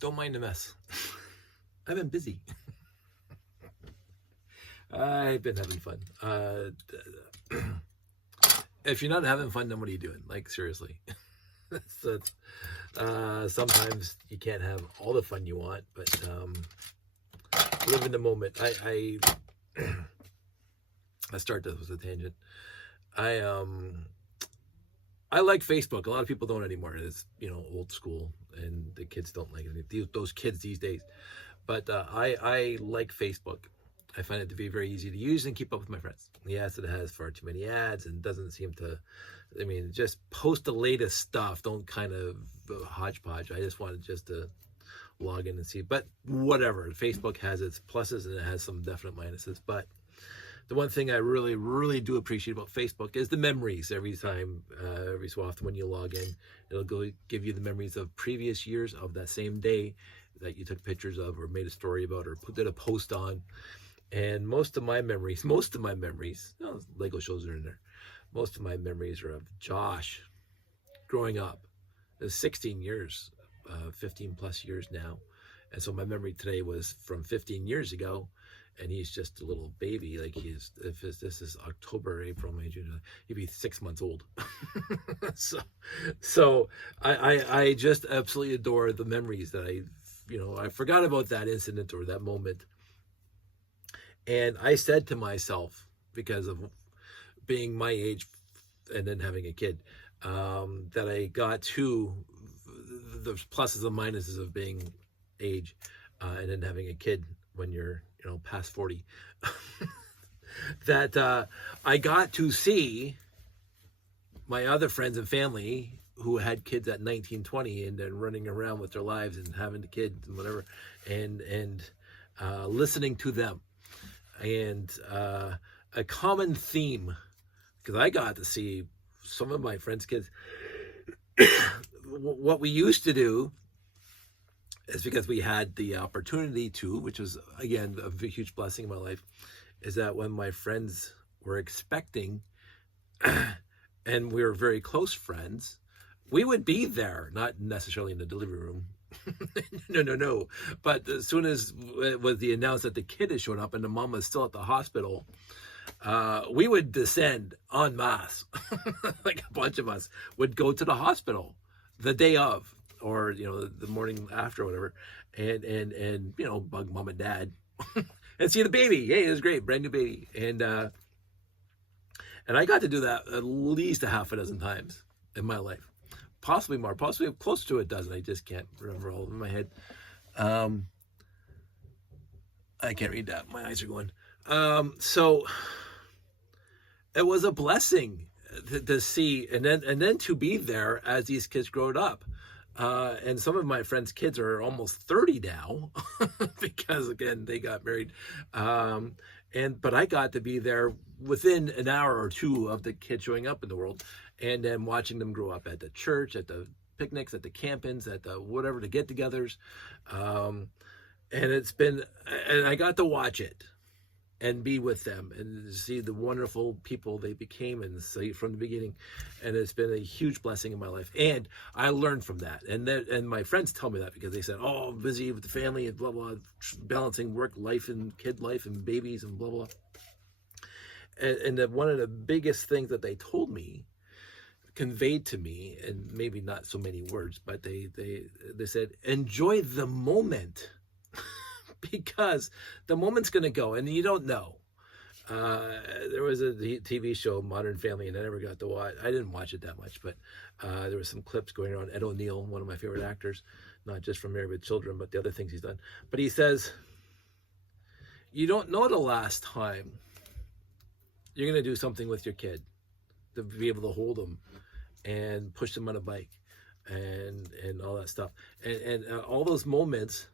Don't mind a mess. I've been busy. I've been having fun. If you're not having fun, then what are you doing? Like, seriously. Sometimes you can't have all the fun you want, but live in the moment. Let's start this with a tangent. I like Facebook. A lot of people don't anymore. It's, old school, and the kids don't like it. Those kids these days. But I like Facebook. I find it to be very easy to use and keep up with my friends. Yes, it has far too many ads and doesn't seem to, just post the latest stuff. Don't kind of hodgepodge. I just wanted just to log in and see. But whatever. Facebook has its pluses and it has some definite minuses. But the one thing I really, really do appreciate about Facebook is the memories. Every time, every so often when you log in, it'll give you the memories of previous years of that same day that you took pictures of or made a story about or did a post on. And most of my memories, Lego shows are in there. Most of my memories are of Josh growing up. It's 16 years, 15 plus years now. And so my memory today was from 15 years ago. And he's just a little baby. Like this is October, April, May, June, he'd be 6 months old. so I just absolutely adore the memories that I forgot about that incident or that moment. And I said to myself, because of being my age and then having a kid, that I got to the pluses and minuses of being age and then having a kid when you're, past 40, that I got to see my other friends and family who had kids at 19, 20 and then running around with their lives and having the kids and whatever, and listening to them. And a common theme, because I got to see some of my friends' kids, what we used to do is, because we had the opportunity to, which was, again, a huge blessing in my life, is that when my friends were expecting and we were very close friends, we would be there, not necessarily in the delivery room. No. But as soon as it was the announced that the kid had shown up and the mom was still at the hospital, we would descend en masse. Like a bunch of us would go to the hospital the day of, or the morning after, or whatever, and bug mom and dad and see the baby. Hey, it was great, brand new baby. And I got to do that at least a half a dozen times in my life. Possibly more, possibly close to a dozen. I just can't remember all of them in my head. I can't read that. My eyes are going. So it was a blessing to see, and then to be there as these kids growed up. And some of my friends' kids are almost 30 now because, again, they got married. But I got to be there within an hour or two of the kids showing up in the world, and then watching them grow up at the church, at the picnics, at the campings, at the whatever, the get-togethers. And I got to watch it and be with them and see the wonderful people they became and see from the beginning. And it's been a huge blessing in my life. And I learned from that. And my friends tell me that, because they said, oh, busy with the family and blah, blah, balancing work life and kid life and babies and blah, blah. And one of the biggest things that they told me, conveyed to me, and maybe not so many words, but they said, enjoy the moment. Because the moment's going to go and you don't know. There was a TV show, Modern Family, and I never got to watch. I didn't watch it that much, but there were some clips going around. Ed O'Neill, one of my favorite actors, not just from Married with Children, but the other things he's done. But he says, you don't know the last time you're going to do something with your kid, to be able to hold them and push them on a bike and all that stuff. And all those moments,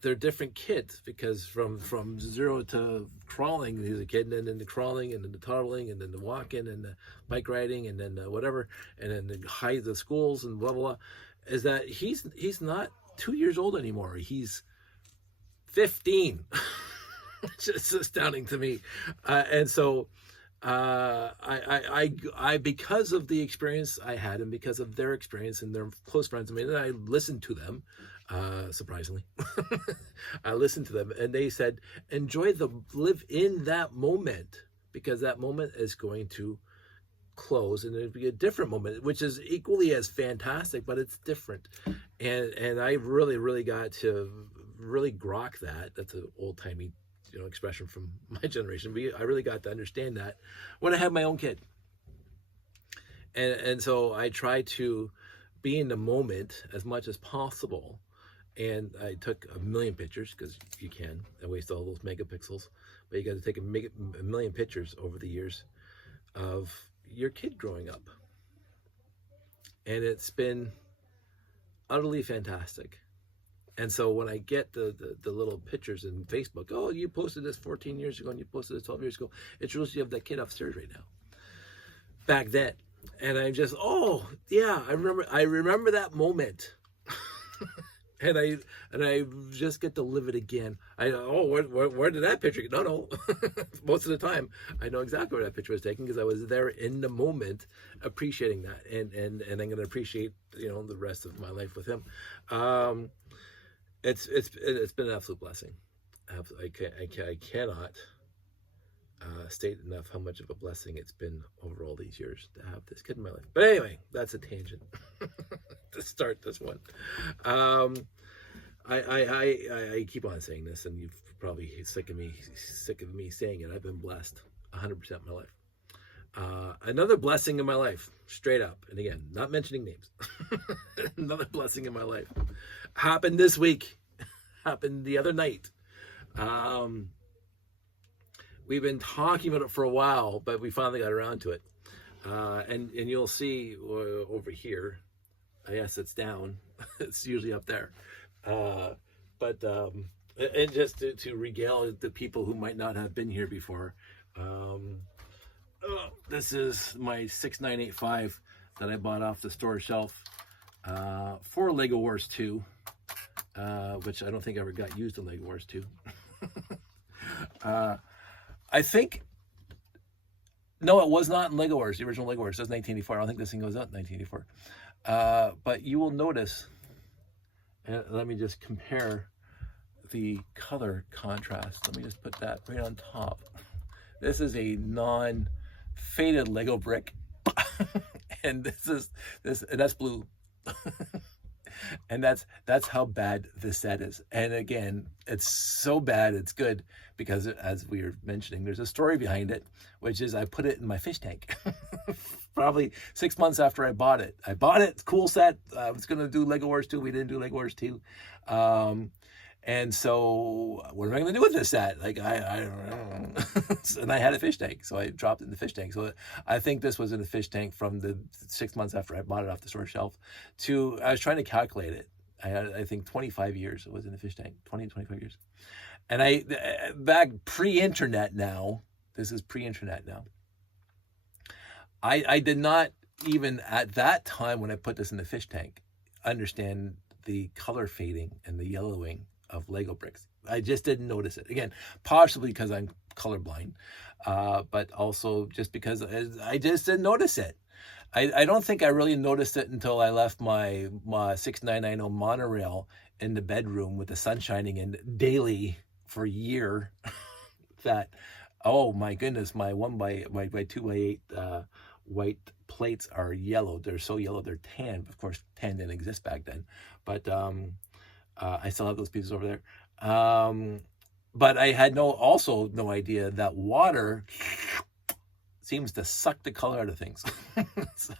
they're different kids, because from zero to crawling, he's a kid, and then the crawling, and then the toddling, and then the walking, and the bike riding, and then whatever, and then the schools and blah, blah, blah, is that he's not 2 years old anymore. He's 15. It's just astounding to me. And so because of the experience I had, and because of their experience and their close friends, I mean, I listened to them, surprisingly. I listened to them, and they said, live in that moment, because that moment is going to close, and it'd be a different moment, which is equally as fantastic, but it's different. And I really got to really grok that. That's an old-timey expression from my generation. I really got to understand that when I had my own kid. And so I try to be in the moment as much as possible. And I took a million pictures, because you can. I waste all those megapixels. But you got to take a million pictures over the years of your kid growing up. And it's been utterly fantastic. And so when I get the little pictures in Facebook, oh, you posted this 14 years ago and you posted this 12 years ago, it shows you have that kid upstairs right now. Back then. And I'm just, oh, yeah, I remember that moment. and I just get to live it again. Where did that picture go? No. Most of the time, I know exactly where that picture was taken, because I was there in the moment appreciating that. And I'm going to appreciate, the rest of my life with him. It's been an absolute blessing. I cannot state enough how much of a blessing it's been over all these years to have this kid in my life. But anyway, that's a tangent to start this one. I keep on saying this, and you're probably sick of me saying it. I've been blessed 100% of my life. Another blessing in my life, straight up, and again, not mentioning names. Another blessing in my life happened this week. Happened the other night. We've been talking about it for a while, but we finally got around to it. And you'll see over here. Yes, it's down. It's usually up there. But just to regale the people who might not have been here before, this is my 6985 that I bought off the store shelf for Lego Wars 2, which I don't think ever got used in Lego Wars 2. I think, no, it was not in Lego Wars, the original Lego Wars. It says 1984. I don't think this thing goes out in 1984. But you will notice, and let me just compare the color contrast. Let me just put that right on top. This is a non-faded Lego brick. And and that's blue. And that's how bad this set is. And again, it's so bad it's good, because as we were mentioning, there's a story behind it, which is I put it in my fish tank. Probably 6 months after I bought it. Cool set. I was going to do Lego Wars 2. We didn't do Lego Wars 2. And so what am I going to do with this set? Like, I don't know. And I had a fish tank, so I dropped it in the fish tank. So I think this was in the fish tank from the 6 months after I bought it off the store shelf I was trying to calculate it. I think 25 years it was in the fish tank, 20 to 25 years. And back pre-internet now, this is pre-internet now. I did not even at that time, when I put this in the fish tank, understand the color fading and the yellowing of Lego bricks. I just didn't notice it. Again, partially because I'm colorblind, but also just because I just didn't notice it. I don't think I really noticed it until I left my 6990 monorail in the bedroom with the sun shining in daily for a year. That, oh my goodness, my 2x8 white plates are yellow. They're so yellow, they're tan. Of course, tan didn't exist back then, but I still have those pieces over there. But I had also no idea that water seems to suck the color out of things. So,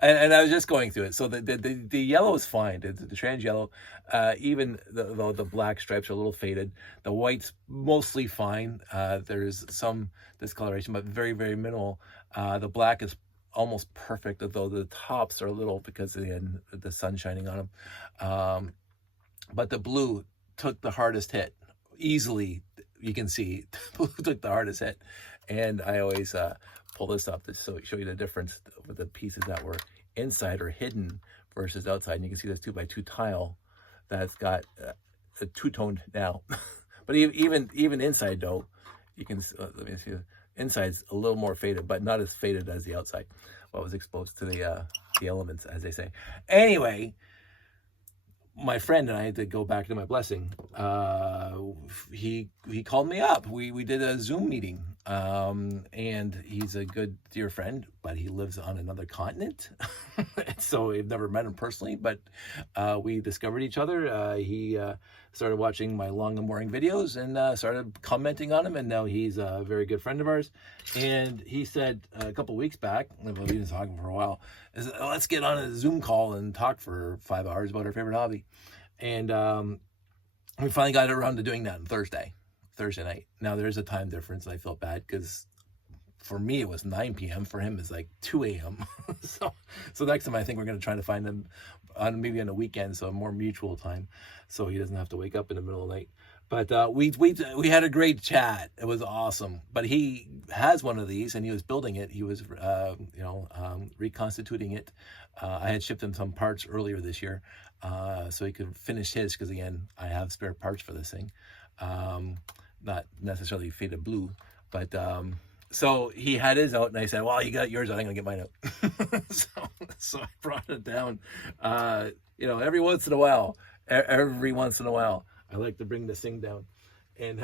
and I was just going through it. So the yellow is fine. The trans yellow, even though the black stripes are a little faded, the white's mostly fine. There's some discoloration, but very, very minimal. The black is almost perfect, although the tops are a little, because of the sun shining on them. But the blue took the hardest hit. Easily, you can see, blue took the hardest hit. And I always pull this up to show you the difference with the pieces that were inside or hidden versus outside. And you can see this 2x2 tile that's got a two-toned now. But even inside though, you can, let me see, Inside's a little more faded, but not as faded as the outside. What was exposed to the elements, as they say. Anyway, my friend and I, to go back to my blessing, he called me up. We did a Zoom meeting, and he's a good dear friend, but he lives on another continent, so we've never met him personally. But we discovered each other. He started watching my long and boring videos and started commenting on them, and now he's a very good friend of ours. And he said a couple weeks back, we've been talking for a while, is let's get on a Zoom call and talk for 5 hours about our favorite hobby. And we finally got around to doing that on Thursday night. Now there's a time difference, and I felt bad because for me it was 9 p.m. For him it's like 2 a.m. so next time I think we're going to try to find him maybe on a weekend, so a more mutual time, so he doesn't have to wake up in the middle of the night. But we had a great chat. It was awesome. But he has one of these, and he was building it. He was reconstituting it. I had shipped him some parts earlier this year, so he could finish his, because again, I have spare parts for this thing. Not necessarily faded blue, but so he had his out, and I said, well, you got yours out, I'm gonna get mine out. so I brought it down. Every once in a while, I like to bring this thing down and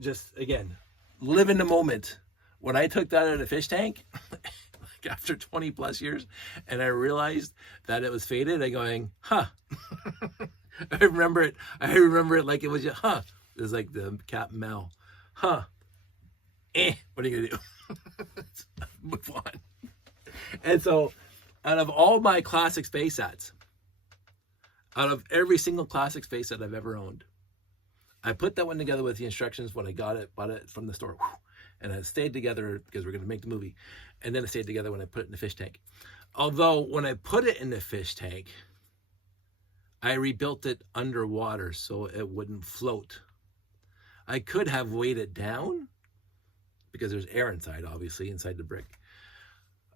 just again, live in the moment. When I took that out of the fish tank, like after 20 plus years, and I realized that it was faded, I'm going, huh. I remember it like it was just, huh. It was like the Captain Mal, huh. What are you gonna do? Move on. And so, out of all my classic space sets, out of every single classic space set I've ever owned, I put that one together with the instructions when I bought it from the store. And it stayed together because we're going to make the movie. And then it stayed together when I put it in the fish tank. Although when I put it in the fish tank, I rebuilt it underwater so it wouldn't float. I could have weighed it down because there's air inside, obviously, inside the brick.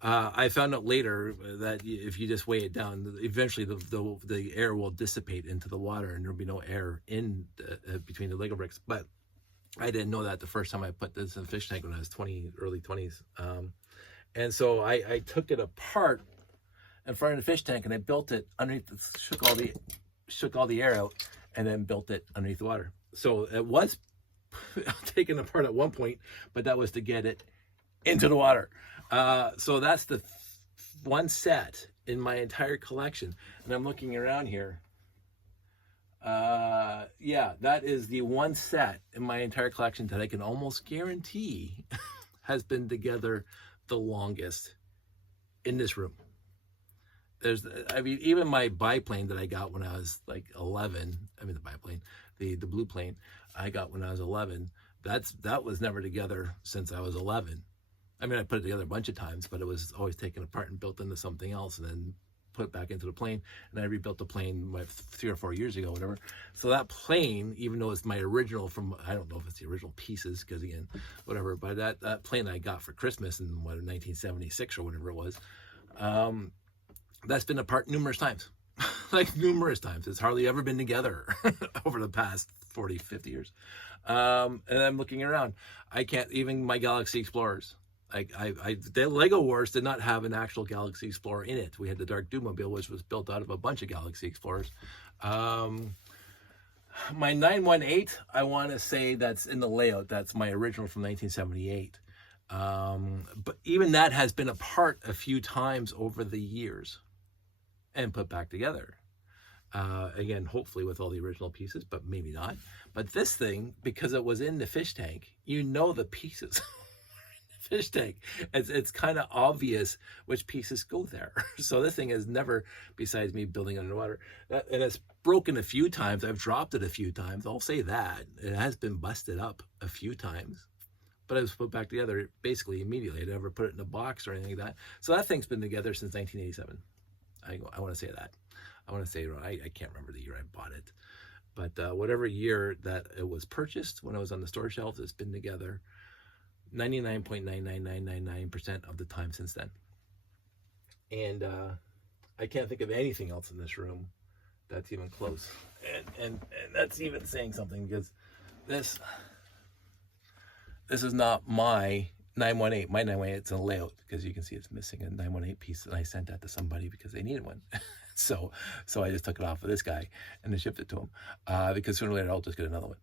I found out later that if you just weigh it down, eventually the air will dissipate into the water, and there'll be no air in between the Lego bricks. But I didn't know that the first time I put this in the fish tank when I was early 20s. And so I took it apart in front of the fish tank, and I built it underneath, shook all the air out, and then built it underneath the water. So it was taken apart at one point, but that was to get it into the water. So that's the one set in my entire collection. And I'm looking around here. Yeah, that is the one set in my entire collection that I can almost guarantee has been together the longest in this room. Even my biplane that I got when I was like 11, the blue plane I got when I was 11, that was never together since I was 11. I put it together a bunch of times, but it was always taken apart and built into something else and then put back into the plane. And I rebuilt the plane 3 or 4 years ago, whatever. So that plane, even though it's my original from, I don't know if it's the original pieces, because again, whatever, but that plane I got for Christmas in 1976 or whatever it was, that's been apart numerous times. Like numerous times. It's hardly ever been together over the past 40, 50 years. And I'm looking around. I can't, even my Galaxy Explorers. The Lego Wars did not have an actual Galaxy Explorer in it. We had the Dark Doomobile, which was built out of a bunch of Galaxy Explorers. My 918, I want to say that's in the layout. That's my original from 1978. But even that has been apart a few times over the years and put back together. Again, hopefully with all the original pieces, but maybe not. But this thing, because it was in the fish tank, the pieces fish tank. It's kind of obvious which pieces go there. So this thing has never, besides me building underwater, and it's broken a few times. I've dropped it a few times. I'll say that. It has been busted up a few times, but it was put back together basically immediately. I never put it in a box or anything like that. So that thing's been together since 1987. I want to say that. I want to say, I can't remember the year I bought it, but whatever year that it was purchased, when it was on the store shelves, it's been together 99.99999% of the time since then. And I can't think of anything else in this room that's even close. And that's even saying something, because this is not my 918. My 918, it's a layout because you can see it's missing a 918 piece, and I sent that to somebody because they needed one. so I just took it off of this guy and then shipped it to him because sooner or later I'll just get another one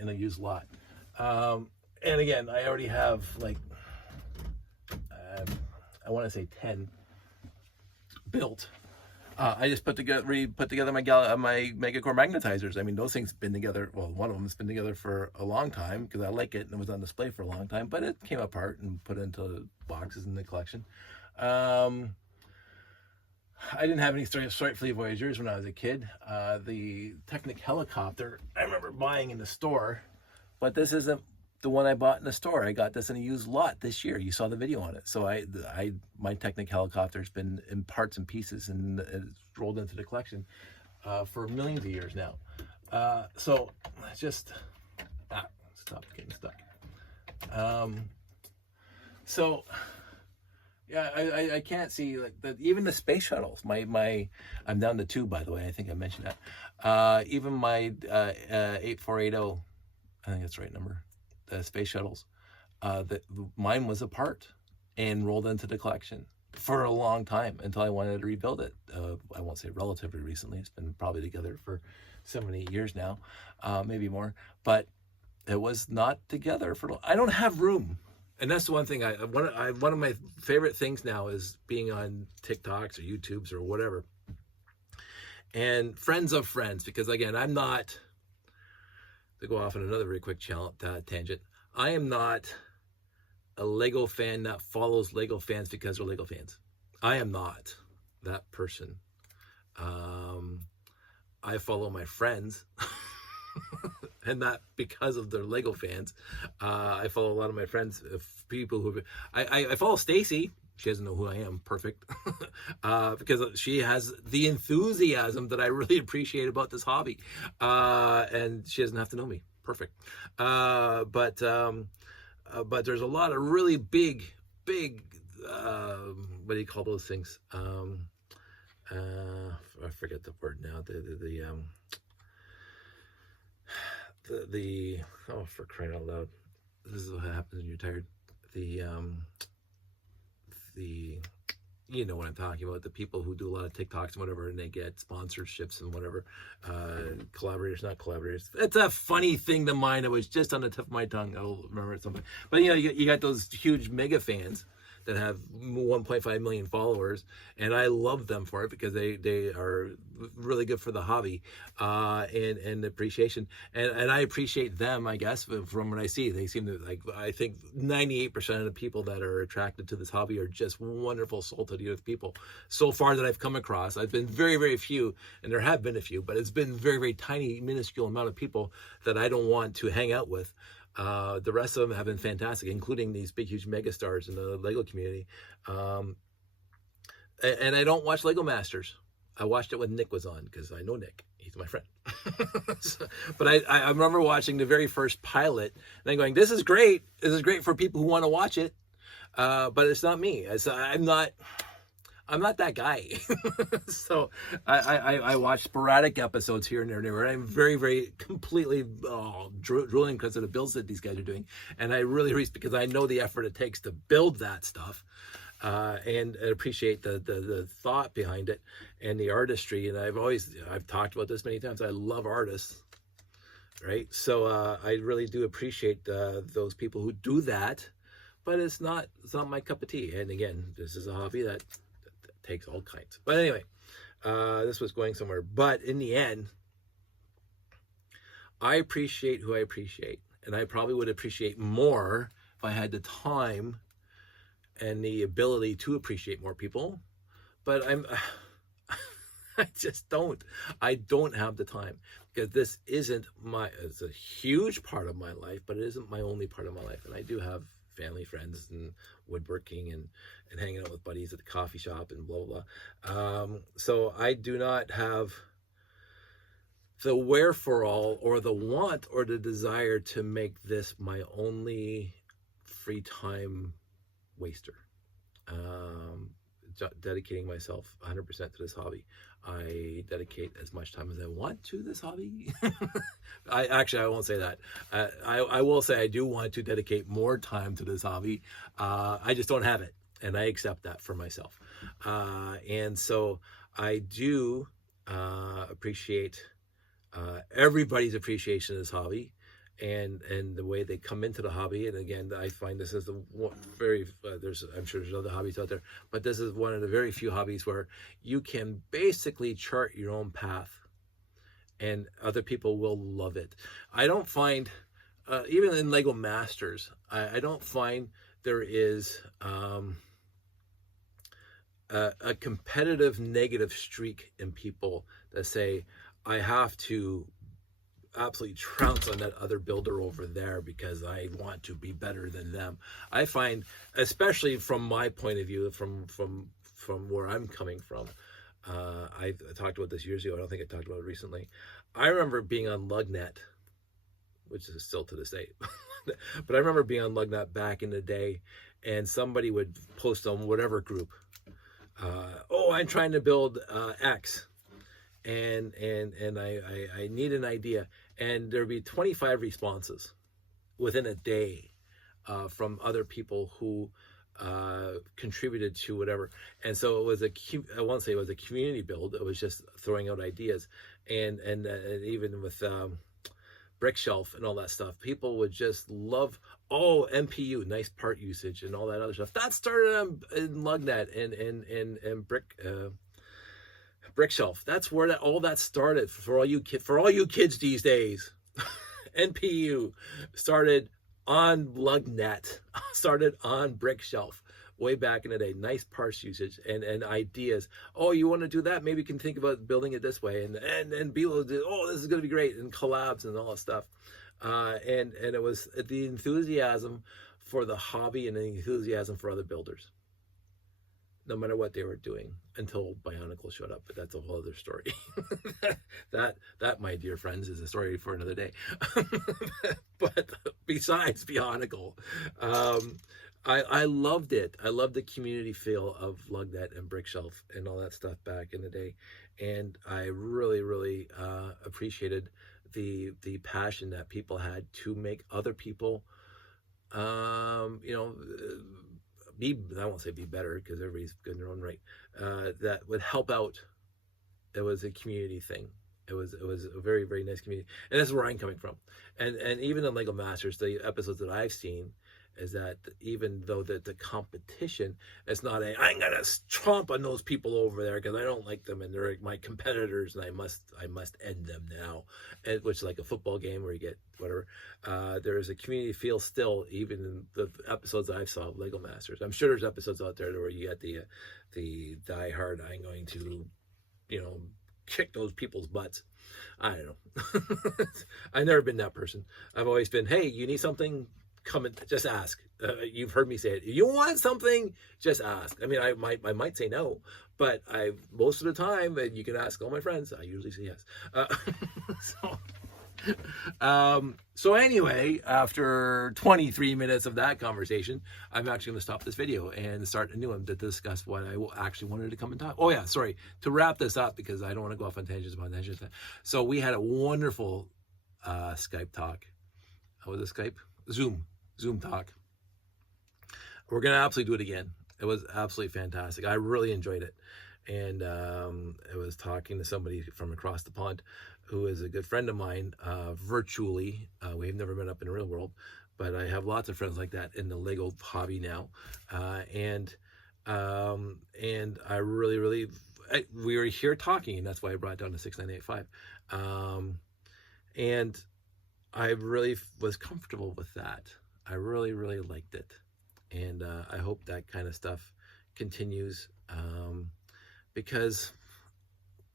in a used lot. And again, I already have like I want to say 10 built. I just put together my Megacore magnetizers. I mean, those things have been together. Well, one of them's been together for a long time because I like it and it was on display for a long time. But it came apart and put into boxes in the collection. I didn't have any Strike Fleet Voyagers when I was a kid. The Technic helicopter I remember buying in the store, but this isn't the one I bought in the store. I got this in a used lot this year. You saw the video on it. So my Technic helicopter's been in parts and pieces and it's rolled into the collection for millions of years now. So just stop getting stuck. So yeah, I can't see like even the space shuttles. I'm down to 2, by the way. I think I mentioned that. Even my 8480, I think that's the right number. The space shuttles, mine was apart and rolled into the collection for a long time until I wanted to rebuild it. I won't say relatively recently. It's been probably together for 7 or 8 years now, maybe more. But it was not together for. I don't have room, and that's the one thing. One of my favorite things now is being on TikToks or YouTubes or whatever, and friends of friends. Because again, I'm not. To go off on another very quick tangent, I am not a Lego fan that follows Lego fans because they're Lego fans. I am not that person. I follow my friends, and not because of their Lego fans. I follow a lot of my friends, people who I follow Stacy. She doesn't know who I am, perfect, because she has the enthusiasm that I really appreciate about this hobby, and she doesn't have to know me, perfect. But there's a lot of really big, what do you call those things? I forget the word now. The oh, for crying out loud! This is what happens when you're tired. You know what I'm talking about, the people who do a lot of TikToks and whatever, and they get sponsorships and whatever, not collaborators. It's a funny thing to mine. It was just on the tip of my tongue. I'll remember it sometime. But you got those huge mega fans that have 1.5 million followers, and I love them for it because they are really good for the hobby and appreciation, and I appreciate them, I guess, from what I see. They seem to like. I think 98% of the people that are attracted to this hobby are just wonderful soul-to-the-earth people. So far that I've come across, I've been very, very few, and there have been a few, but it's been very, very tiny, minuscule amount of people that I don't want to hang out with. The rest of them have been fantastic, including these big, huge megastars in the Lego community. And I don't watch Lego Masters. I watched it when Nick was on because I know Nick. He's my friend. But I remember watching the very first pilot and I'm going, this is great. This is great for people who want to watch it. But it's not me. I'm not that guy. So I watch sporadic episodes here and there. And I'm very, very completely drooling because of the builds that these guys are doing. And I really because I know the effort it takes to build that stuff. And appreciate the thought behind it and the artistry. And I've talked about this many times. I love artists, right? So I really do appreciate those people who do that. But it's not my cup of tea. And again, this is a hobby that takes all kinds. But anyway, this was going somewhere. But in the end, I appreciate who I appreciate. And I probably would appreciate more if I had the time and the ability to appreciate more people. But I just don't. I don't have the time because this isn't it's a huge part of my life, but it isn't my only part of my life. And I do have family, friends, and woodworking and hanging out with buddies at the coffee shop and blah, blah, blah. So I do not have the wherefore or the want or the desire to make this my only free time waster. Dedicating myself 100% to this hobby. I dedicate as much time as I want to this hobby. I won't say that. I will say I do want to dedicate more time to this hobby. I just don't have it, and I accept that for myself. And so I do appreciate everybody's appreciation of this hobby, and the way they come into the hobby. And again, I find this is the very I'm sure there's other hobbies out there, but this is one of the very few hobbies where you can basically chart your own path, and other people will love it. I don't find even in Lego Masters, I don't find there is a competitive negative streak in people that say, I have to absolutely trounce on that other builder over there because I want to be better than them. I find, especially from my point of view, from where I'm coming from, I talked about this years ago. I don't think I talked about it recently. I remember being on Lugnet, which is still to this day, but I remember being on Lugnet back in the day, and somebody would post on whatever group, oh, I'm trying to build X, and I need an idea, and there'd be 25 responses within a day from other people who contributed to whatever. And so it was I won't say it was a community build, it was just throwing out ideas, and even with brick shelf and all that stuff, people would just love, oh, MPU, nice part usage, and all that other stuff. That started in Lugnet and brick shelf. That's where all that started for all you kids these days. NPU started on Lugnet, started on brick shelf way back in the day. Nice parts usage and ideas. Oh, you want to do that? Maybe you can think about building it this way. And people did, oh, this is going to be great, and collabs and all that stuff. And it was the enthusiasm for the hobby and the enthusiasm for other builders, no matter what they were doing, until Bionicle showed up. But that's a whole other story. that, my dear friends, is a story for another day. But besides Bionicle, I loved it. I loved the community feel of Lugnet and Brick Shelf and all that stuff back in the day. And I really, really appreciated the passion that people had to make other people, I won't say be better, because everybody's good in their own right, that would help out. It was a community thing. It was a very, very nice community. And this is where I'm coming from. And even in Lego Masters, the episodes that I've seen, is that even though the competition, it's not I'm gonna tromp on those people over there because I don't like them and they're my competitors and I must end them now, and which is like a football game where you get whatever. There is a community feel still, even in the episodes that I've saw of Lego Masters. I'm sure there's episodes out there where you get the die hard, I'm going to kick those people's butts. I don't know. I've never been that person. I've always been, hey, you need something, come and just ask. You've heard me say it. If you want something, just ask. I mean, I might say no, but most of the time, and you can ask all my friends, I usually say yes. So anyway, after 23 minutes of that conversation, I'm actually going to stop this video and start a new one to discuss what I actually wanted to come and talk. Oh yeah, sorry, to wrap this up, because I don't want to go off on tangents about tangents. So we had a wonderful Skype talk. What was it, Skype? Zoom talk. We're going to absolutely do it again. It was absolutely fantastic. I really enjoyed it. And I was talking to somebody from across the pond who is a good friend of mine, virtually. We've never met up in the real world, but I have lots of friends like that in the Lego hobby now. And I really, we were here talking, and that's why I brought it down to 6985. And I really was comfortable with that. I really, really liked it. And I hope that kind of stuff continues, because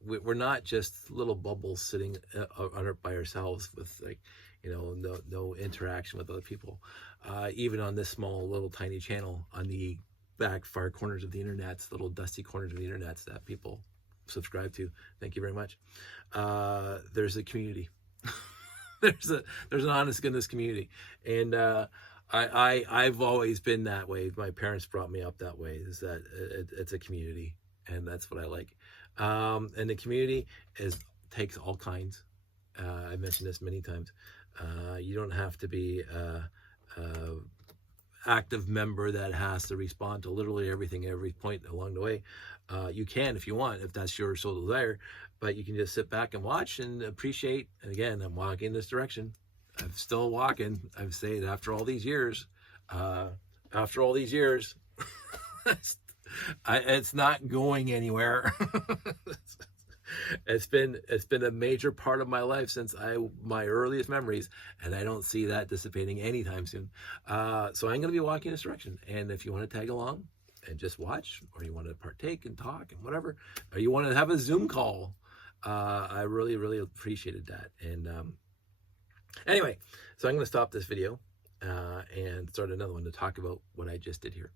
we're not just little bubbles sitting by ourselves with no interaction with other people. Even on this small little tiny channel on the back far corners of the internet, little dusty corners of the internet that people subscribe to. Thank you very much. There's a community. There's an honest goodness community, and I've always been that way. My parents brought me up that way. Is that it's a community, and that's what I like. And the community takes all kinds. I mentioned this many times. You don't have to be a active member that has to respond to literally everything, every point along the way. You can if you want, if that's your sole desire, but you can just sit back and watch and appreciate. And again, I'm walking in this direction. I'm still walking. I'm saying after all these years, it's not going anywhere. It's been a major part of my life since my earliest memories, and I don't see that dissipating anytime soon. So I'm going to be walking in this direction, and if you want to tag along and just watch, or you want to partake and talk and whatever, or you want to have a Zoom call, I really, really appreciated that. And anyway, so I'm going to stop this video and start another one to talk about what I just did here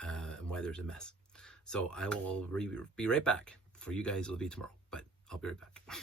and why there's a mess. So I will be right back. For you guys, it'll be tomorrow, but I'll be right back.